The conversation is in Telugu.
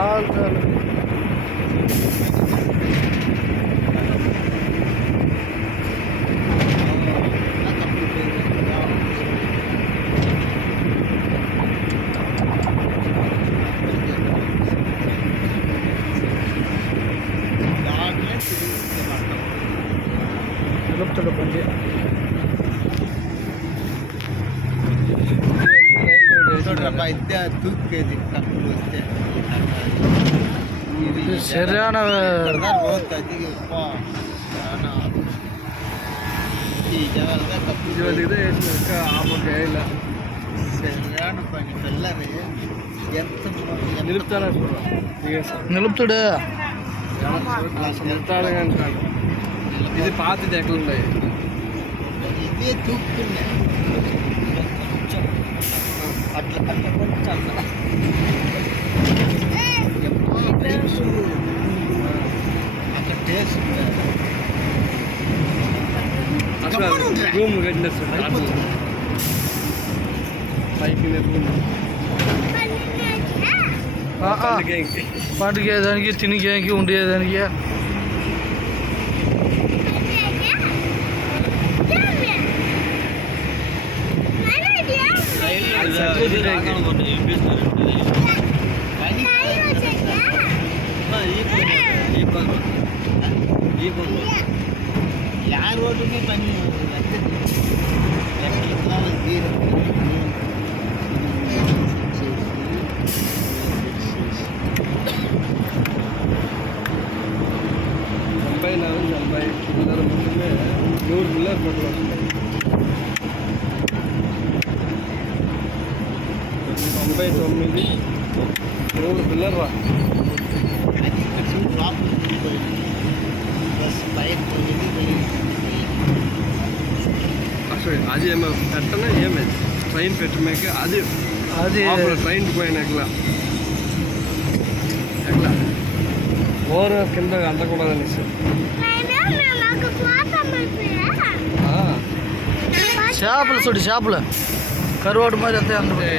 हाल चाल चलो चलो बंदे చాలు నిలుపుతాడు బండి తూకేది కప్పులు వస్తే ఇది సరైన పోతుంది చాలా ఈ జగల్గా కప్పులు సరైన పని పిల్లరి ఎంత నిలుపుతారా నిలుపుతాడు నిలుపుతాడు అంటాడు ఇది పాతది ఎట్లుంటాయి ఇదే తూక్కున్నా రూమ్ కట్టినేస్తుంది పైకి పండుగేదానికి తినికేదానికి ఉండేదానికి ಯಾರ ಓಟು ಬನ್ನಿ எண்பை நான் எண்பை கிலோமீட்டர் நூறு கிலோ போட்டுருவாங்க తొంభై తొమ్మిది. నూరు పిల్లలు రా. అసలు అది ఏమో పెట్టనా? ఏమైంది ట్రైన్ పెట్టమాక అది అది ట్రైన్ పోయినాకలా ఎట్లా? ఓరు కింద అందకూడదనేసి. ఆ, చేపలు చూడు చేపలు. కరువాడు మరి అంతే అందరూ అంటే